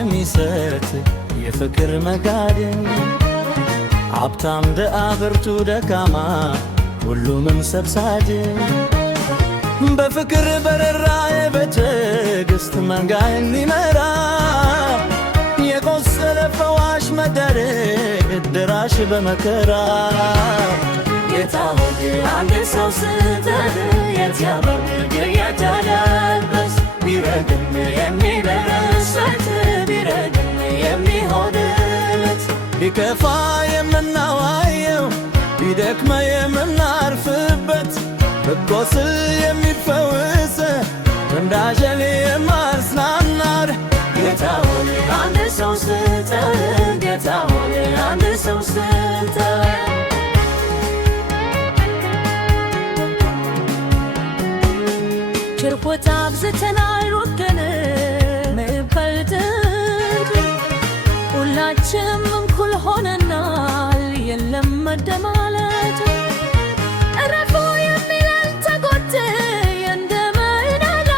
የሚሰጥ የፍቅር መጋደን ሀብታም ደአ ብርቱ ደካማ ሁሉንም ሰብሳጅ በፍቅር በርኅራኄ በትዕግሥት መንጋ የሚመራ የቆሰለ ፈዋሽ መድኃኒት ደራሽ በመከራ ጌታ ሆይ አንድ ሰው ስጠን የትያበርግ የተዳበስ ቢረግም የሚደርስበት ቢረግም የሚሆንለት ቢከፋ የምናዋየው ቢደክመ የምናርፍበት ብቆስል የሚፈውስ እንዳጀሌ የማጽናናን ጌታ ሆይ አንድ ሰው ስጠን ጌታ ሆይ አንድ ሰው ስጠን ችርቆት አብዝተናል ወገን ምፈልጥን ሁላችንም እኩል ሆነናል የለም መደማለት እረፉ የሚለን ተጎድ እንደመይነላ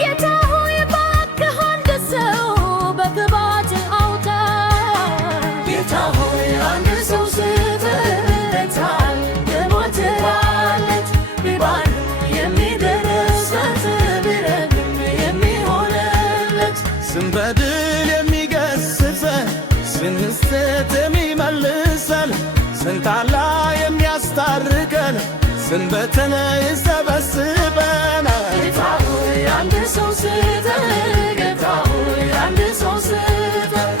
ጌታ ሆይ እባክህ አንድ ሰው በግባት አውጣ ጌታ ሆይ አንድ ሰው ስጠን የሞትዋለት ቢባል ስንበድል የሚገስጸን ስንስት የሚመልሰን ስንጣላ የሚያስታርቀን ስንበትን ይሰበስበን ጌታ ሆይ አንድ ሰው ስጠን ጌታ ሆይ አንድ ሰው ስጠን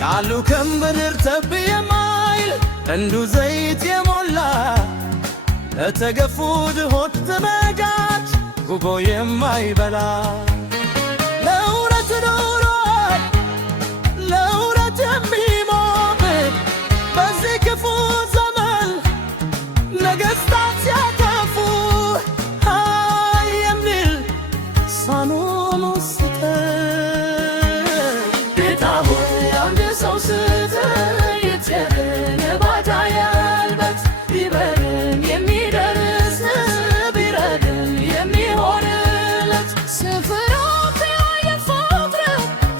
ቃሉ ከምድር ተብ የማይል እንዱ ዘይት የሞላ ለተገፉ ድሆች ተመጋች ጉቦ የማይበላ ለእውነት ኖሮ ለእውነት የሚሞት በዚህ ክፉ ዘመን ነገሥታት ሲያጠፉ ሃይ የሚል ሳኑን ስጠን ጌታ ሆይ አንድ ሰው ስጠን የትየርን ባታ ያልበት ቢበርን የሚደርስ ቢረግም የሚሆንለት ስፍራው የፎትረ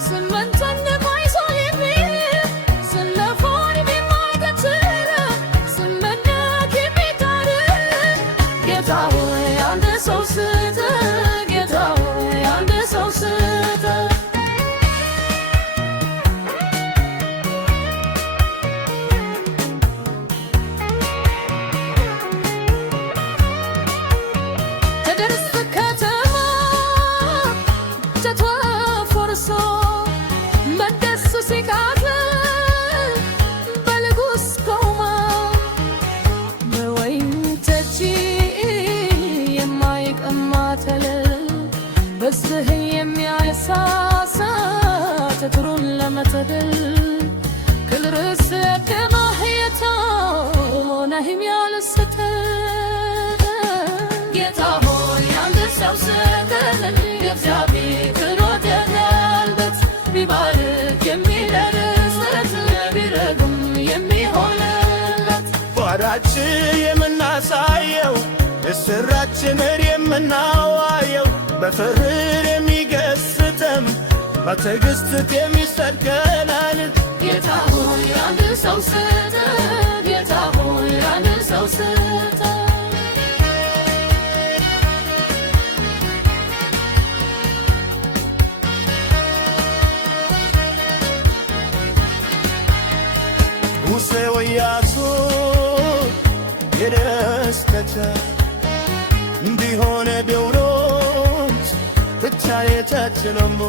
ስመንተን ማይሰው የሚል ስለፎን የሚማይገትር ስመናክ የሚታር ጌታ ሆይ አንድ ሰው ስጠን ጌታ ሆይ አንድ ሰው ስጠን ተደርስ ከተማ ተተፈርሶ መደሱ ሲቃትል በልጉስ ቆማ በወይን ጠጅ የማይቀማ ተለል በዚህ የሚያሳሳት ትሩን ለመተደል ክልርስ ደማህ የተሆነህም ያልስተ ጌታ ሆይ አንድ ሰው ስጠን የእግዚአብሔር ክህሎት ያለበት ቢባርክ የሚደርስበት ቢረግም የሚሆንለት ጓዳችን የምናሳየው እስራችንን የምናዋየው በፍርድ የሚገስጠን በትዕግሥት የሚሰድቀን ጌታ ሆይ አንድ ሰው ስጠን ጌታ ሆይ አንድ ሰው ስጠን ሙሴ ወያሱ የደስከተ እንዲሆነ ቢውሎች ብቻ የተችለሙ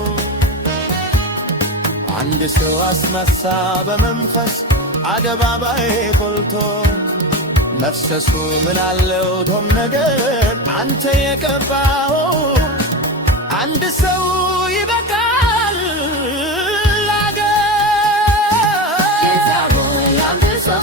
አንድ ሰው አስነሳ በመንፈስ አደባባይ ቆልቶ መፍሰሱ ምናለው ዶም ነገር አንተ የቀባው አንድ ሰው ይበቃል ላገር ጌታ ሆይ አንድ ሰው